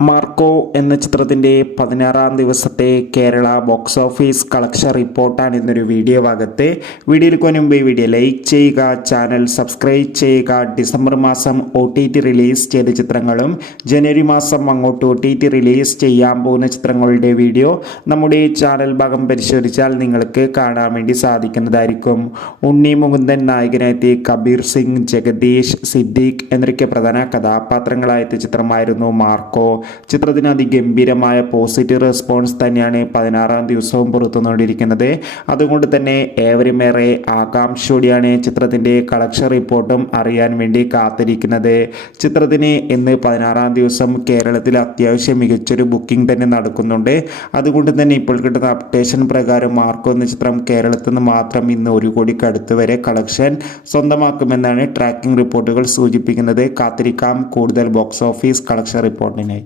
Marco എന്ന ചിത്രത്തിൻ്റെ 16-ാം ദിവസത്തെ കേരള ബോക്സ് ഓഫീസ് കളക്ഷൻ റിപ്പോർട്ടാണ് ഇന്നൊരു വീഡിയോ ഭാഗത്ത്. വീഡിയോയിലേക്ക് മുൻപ് വീഡിയോ ലൈക്ക് ചെയ്യുക, ചാനൽ സബ്സ്ക്രൈബ് ചെയ്യുക. ഡിസംബർ മാസം OTT റിലീസ് ചെയ്ത ചിത്രങ്ങളും ജനുവരി മാസം അങ്ങോട്ട് OTT റിലീസ് ചെയ്യാൻ പോകുന്ന ചിത്രങ്ങളുടെ വീഡിയോ നമ്മുടെ ചാനൽ ഭാഗം പരിശോധിച്ചാൽ നിങ്ങൾക്ക് കാണാൻ വേണ്ടി സാധിക്കുന്നതായിരിക്കും. ഉണ്ണി മുകുന്ദൻ നായകനായെത്തിയ കബീർ സിംഗ്, ജഗദീഷ്, സിദ്ദീഖ് എന്നൊക്കെ പ്രധാന കഥാപാത്രങ്ങളായെത്തിയ ചിത്രമായിരുന്നു മാർക്കോ. ചിത്രത്തിന് അതിഗംഭീരമായ പോസിറ്റീവ് റെസ്പോൺസ് തന്നെയാണ് 16-ാം ദിവസവും പുറത്തുകൊണ്ടിരിക്കുന്നത്. അതുകൊണ്ട് തന്നെ ഏവരുമേറെ ആകാംക്ഷയോടെയാണ് ചിത്രത്തിൻ്റെ കളക്ഷൻ റിപ്പോർട്ടും അറിയാൻ വേണ്ടി കാത്തിരിക്കുന്നത്. ചിത്രത്തിന് ഇന്ന് 16-ാം ദിവസം കേരളത്തിൽ അത്യാവശ്യം മികച്ചൊരു ബുക്കിംഗ് തന്നെ നടക്കുന്നുണ്ട്. അതുകൊണ്ട് തന്നെ ഇപ്പോൾ കിട്ടുന്ന അപ്ഡേഷൻ പ്രകാരം മാർക്കോ എന്ന ചിത്രം കേരളത്തിൽ നിന്ന് മാത്രം ഇന്ന് 1 കോടിക്ക് അടുത്ത് വരെ കളക്ഷൻ സ്വന്തമാക്കുമെന്നാണ് ട്രാക്കിംഗ് റിപ്പോർട്ടുകൾ സൂചിപ്പിക്കുന്നത്. കാത്തിരിക്കാം കൂടുതൽ ബോക്സ് ഓഫീസ് കളക്ഷൻ റിപ്പോർട്ടിനായി.